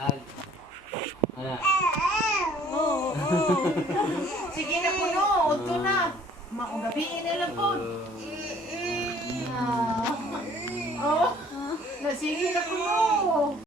Ag. Ana. Oo. Sige na po no, udto na. Maong gabi na lang po. Oh, sige na po no.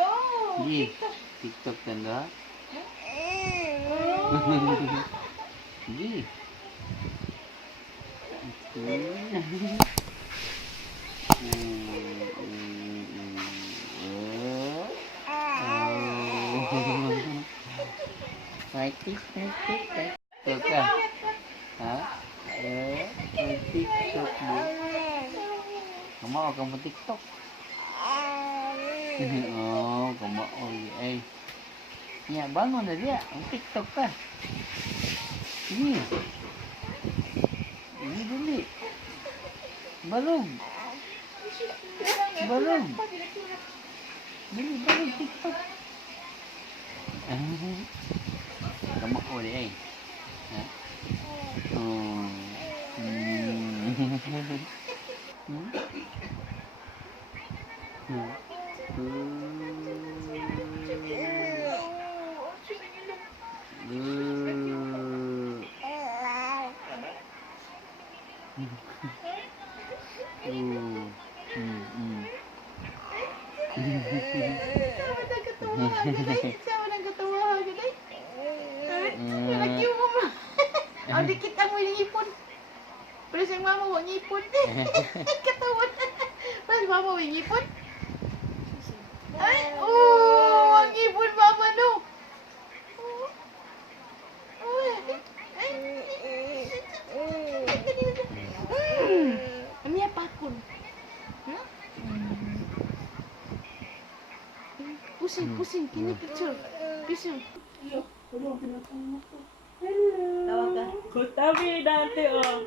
Oh, Di. TikTok tanda. Di. TikTok ka. Ha? TikTok mo. Kamao ka mo TikTok. Oh, kamao. Ay. Ya, bangun na dia. Ang TikTok ka. Ini. Ini dili. Balog. Balog. Dili, balog TikTok. Kamao di ay. Ha? Oh. Ang dikit ang may ngipon. Pero siyang mama mo ngipon. Katawan. Pero mama mo ngipon. Ay, oh, ang ngipon mama no. Ano yan pakon? Pusing, kini picture. Tawag ka. Kutabi dati oh.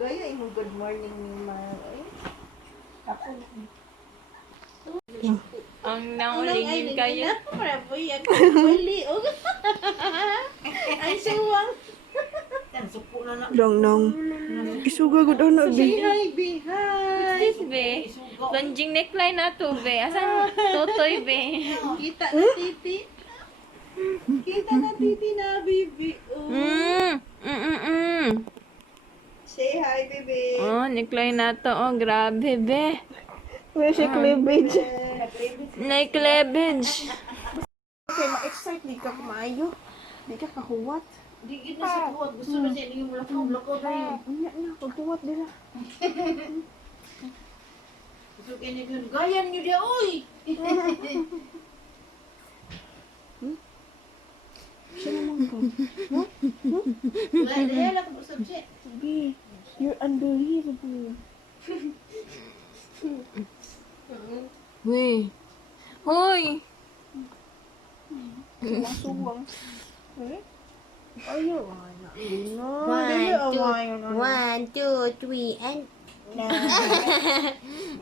Gaya imong good morning ni Maray. Ang naulingin kayo. Para po yan. Wali. Ay, suwang. Supo na na. Lang nang isuga gud ana Say bi. hi, be hi. This be. Lonjing neckline na to be. Asan totoy be? Kita na titi. Kita na titi na, baby. Say hi, baby. Oh, neckline na to. Oh, grabe be. May siya cleavage. Cleavage. Okay, ma-excite di ka maayo. Di ka kahuwat. Di gid na sa kuwat. Gusto na siya yung lakaw na yun. Unya na paghuwat dira. Gusto kayo na yun. Gaya niyo dia, oy. Siya naman ko. Wala lang ko sa siya. Bi, you're unbelievable. Hoy. Hoy. Suwang. Ayo, ana. One, two, three, and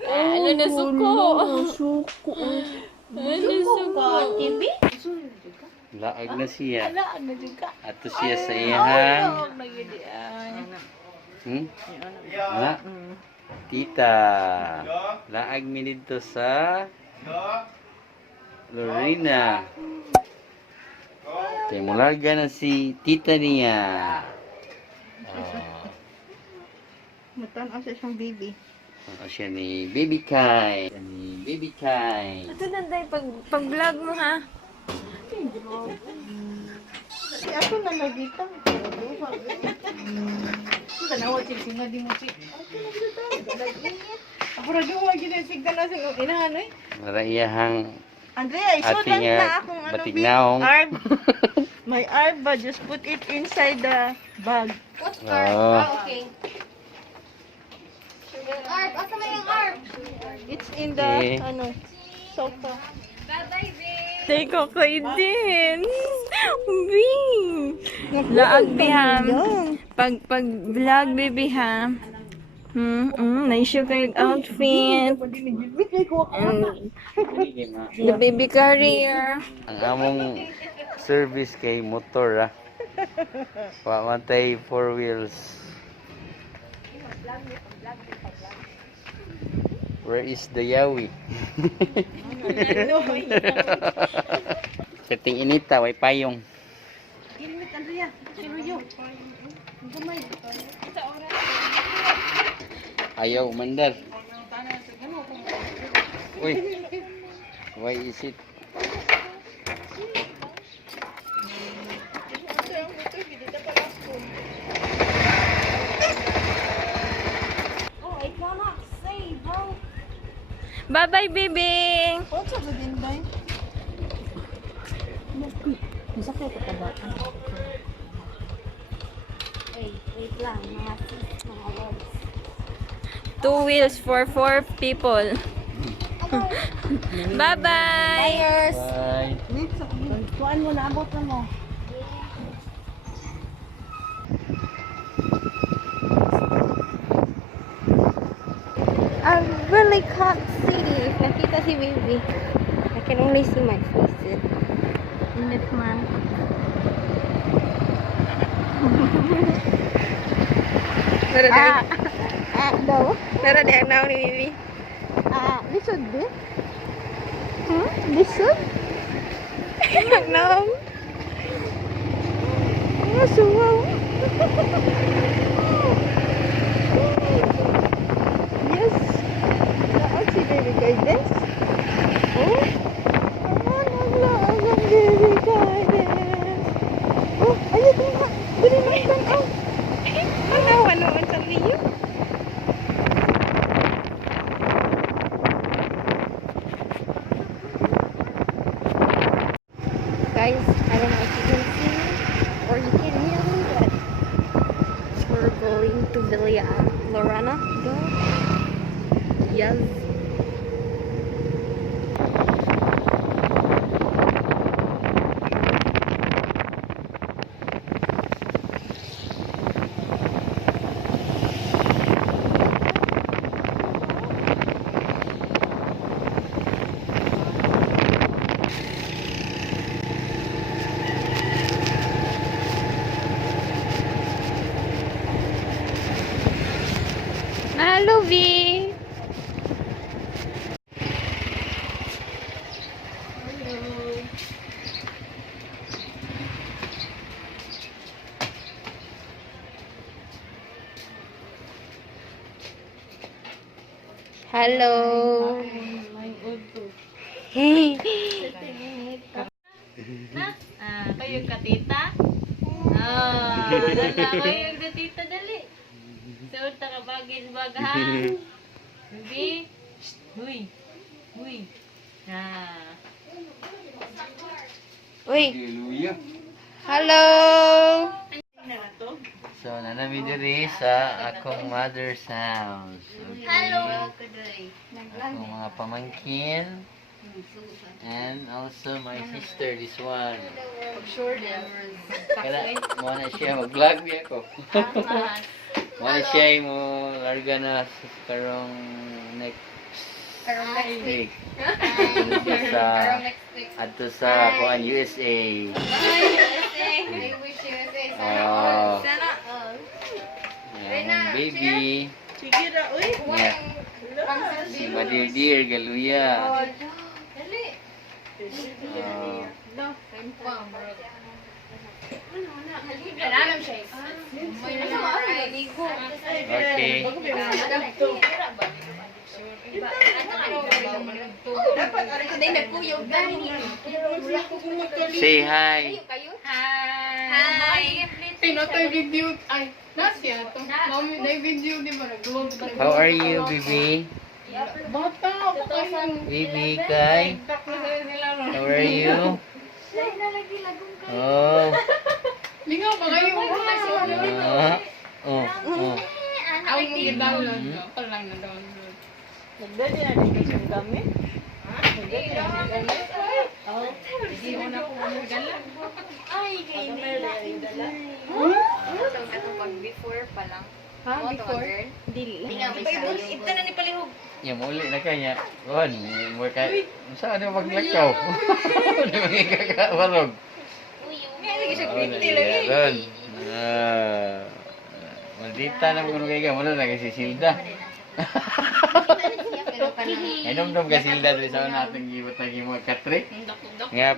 Ano na suko? Suko. Ano suko? TV? Laag na siya. Ano juga? Ato siya sa iyahang. Na. Tita. Laag mi dito sa Lorena. Temulaga na si tita niya. Matan asa siyang baby. Siya ni Baby Kai. Ito nanday pag-vlog mo ha. Si ako na nagita. Tanawa singa di mo si. Ako ra duwa gid sigda na sing inahan eh. Mara iyahang Andrea, isudan ating na akong ano batignaong. arb. My arb ba, just put it inside the bag. what's Oh. okay. Arp, asa may yung arp? It's in the Okay. ano sofa. Bye-bye, babe. Take ko kay din. Bing. Laag biham. Pag vlog baby ha. Nice yung kayong outfit. And the baby carrier. Ang among service kay motor wa matay four wheels. Where is the yawi? Setting inita way payong. Ayaw mandar. Uy. Why is it? Bye-bye, baby. Wait lang. Mga words. 2 wheels for 4 people. Bye-bye. Bye. Tuan mo na, abot na mo. I really can't see. Nakita si baby. I can only see my face. Init man. Daw. Nara di ang naon ni baby. Lisod din? Lisod? Ang naon. Masuwaw. Yes. Naan si baby guidance. Oh. Naglaan ang baby guidance. Oh, ayun nga. Dili na kan oh. Ano sa liyo? Guys, I don't know if you can see me or you can hear me, but we're going to Villa Lorana. Yes. Hello, V. Hello. Kayo katita? Dala kayo katita dali. Suot ka bagin bagha. Bibi. Huy. Uy. Hallelujah. Hello. So nanami diri sa akong mother's house. Okay. Hello. Akong mga pamangkin. And also my sister, this one. Kaya mo na siya mag-vlog niya ako. Mo na siya mo larga na karong next week. Adto sa kuan USA. Oh. Yan, baby. Sige ra, uy. Yeah. Si Badir Galuya. Okay. Say hi. Pinatay video. Ay, nasya to. Mami, na video di ba? Nag-vlog ba? How are you, baby? Bata ako kasi. Baby Kai. How are you? Oh. Lingaw ba kayo? Oh. Ako mong i-download ko. Ako lang na-download. Nagdali na din kasi yung gamit. Hindi mo na po magala. Ay, Pag may dala. Ito pag before pa lang. Ha? Before? Dili. Ito na ni palihog. Yung muli na kanya. Kuhan, mo kay saan na maglakaw? Ano magkakawarog? Nga lagi siya Oh, pretty lagi. Ron. Maldita na mo kay ka, wala na kasi Silda. Inom-nom ka Silda dito sa nating giwat na gimo katri. Ngap.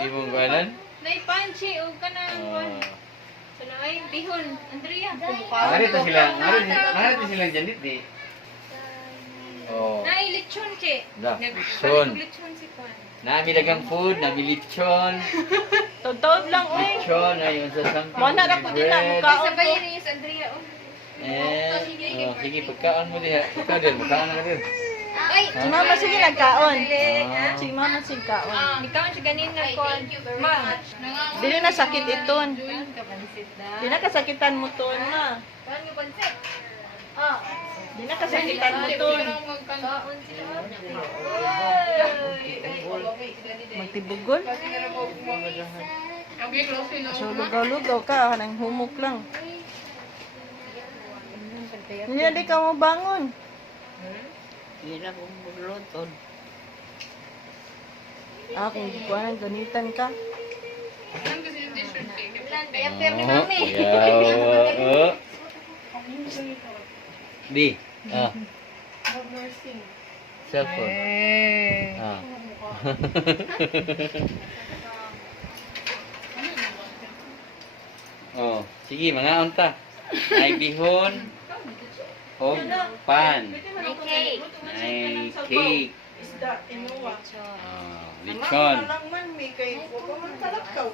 Imong kuanan? Nay panchi o kanang kuan. So na ay bihon, Andrea. Narito sila janit di. Oh. Nay lechon che. Da, Nagpalit lechon. lechon si kuan. Nami dagang food, nami lechon. Totoo lang, oy. Lechon ay sa something. Mo na ra ko din na mukhaon ko. Sabay ni si Andrea. Sige, pagkaan mo diha. Ikaw din, magkaan ka din. Ay, Si mama sige nagkaon. Ah. Si mama sige kaon. ikaw si ganina kuan. Ma. Dili na sakit iton. Kapansit da. Di na kasakitan mo ton, ma. Kuan mo pansit. Di na kasakitan mo ton. Kaon sila. Magtibugol. So lugaw-lugaw ka, nang humok lang. Hindi di ka mo bangon. Hindi kong maglutod. Kung kuwanan ganitan ka. Kaya ni mami. Di. Cellphone. Oh, sige, mga unta. Ay bihon. O pan. Ay cake. Ay cake. Isda, inuwa. Lechon. lang man, may kay man talakaw.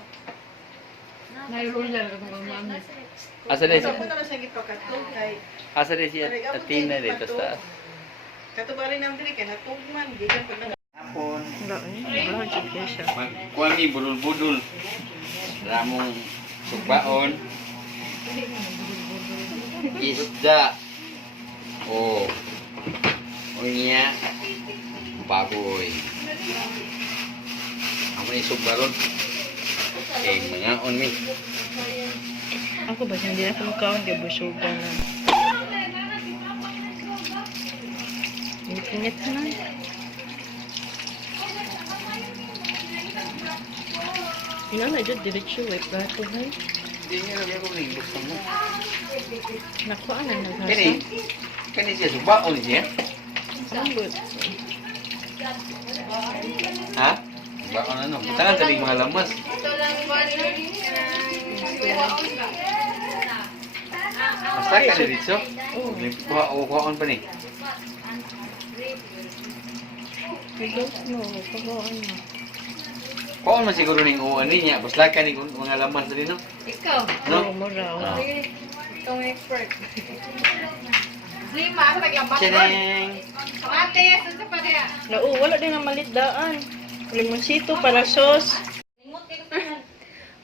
Nairulan ako ng mami. Asa din Ako na lang siya gipakatog kay si Atina dito sa taas. katubari nang dili kay hatog man, gigan pag nang Hapon. Wala siya. Magkuhan ni budul-budul. Ramong sugbaon. Isda. Oh. Unya. Baboy. Ako ni sugbaron. Mga on mi. Ako ba hindi na kung kaon kay busugan na. Init na. Ina na jud diretso way plato hay. Hindi niya lagi ako ni gusto mo. Naku ana naghasa. Kani siya sugbaon siya. Lambot. Ha? Sugbaon ano? Tangan sa mga lamas. Ito lang Basta ka na dito? Kuhaan pa ni. Bilos no, kagoan na. Kuhaan man siguro ning uwan niya. Basta ka ni mga lamas na din, no? Ikaw. No? mo raw. Ah. Ikaw ang expert. Lima, asa lagi ang bato. Tadang! Ate, sa pa niya. Wala din ang malitdaan. Limonsito para sauce.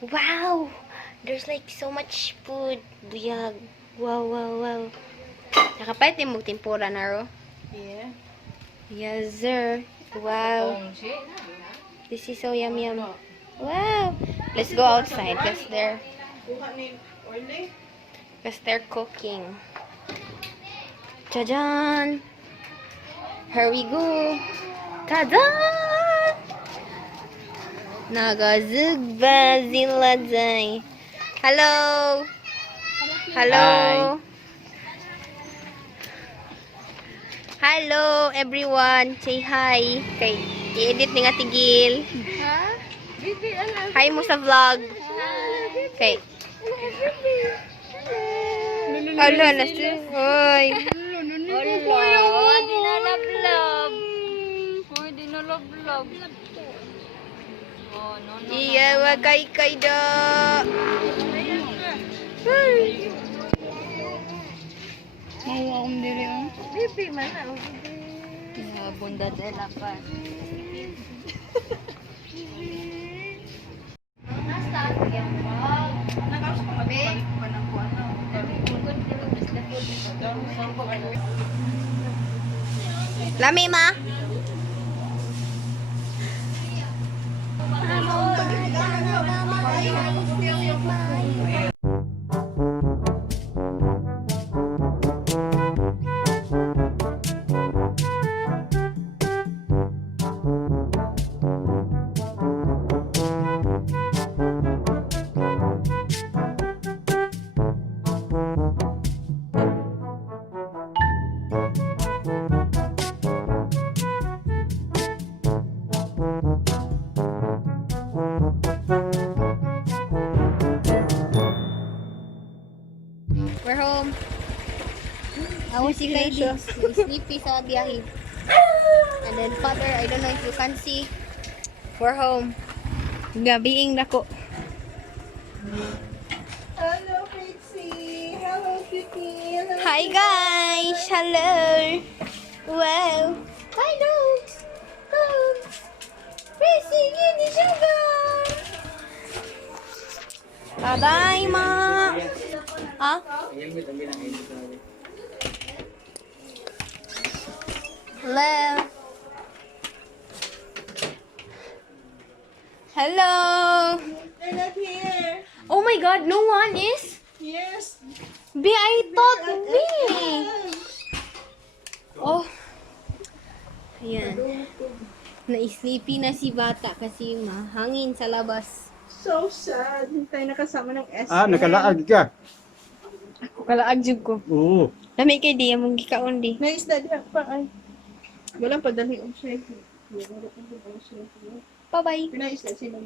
Wow! There's like so much food. Buyag. Wow, wow, wow. Nakapait din mo tempura na ro. Yeah. Yes, sir. Wow. This is so yum yum. Wow. Let's go outside because Kuha ni Orly. they're cooking. Chajan! Here we go. Tadan! Nagazugba sila dyan. Hello! Hello! Hello everyone! Say hi! Kay i-edit ni nga tigil. Hi mo sa vlog. Okay. Hala na siya. Hoy. Hala. Di na love-love. Hoy, di na love-love. Oh, no, no. Iya, wakay-kay da. Mawa akong diri oh. Bibi man na. Bunda de la paz. Nakaus pa magbalik pa ng kuano. Lami ma. si lady. Sleepy sa biyahe. And then father, I don't know if you can see. We're home. Gabiing nako. Hello, Pixie. Hello, Kitty. Hello. Hi guys! Hello! Wow! Hi dogs! Dogs! Racing in the sugar! Tadaima! Ha? Hello! Hello! They're not here. Oh my god, no one is? Yes. B, I thought me! Oh. Ayan. Na-sleepy na si bata kasi mahangin sa labas. So sad. Hintay nakasama ng SM. Nakalaag ka. Ako kalaag jud ko. Oo. Lami kay di among gikaon di. May isda diha pa ay. Walang padali og siya. Bye-bye. Pinaisda sila.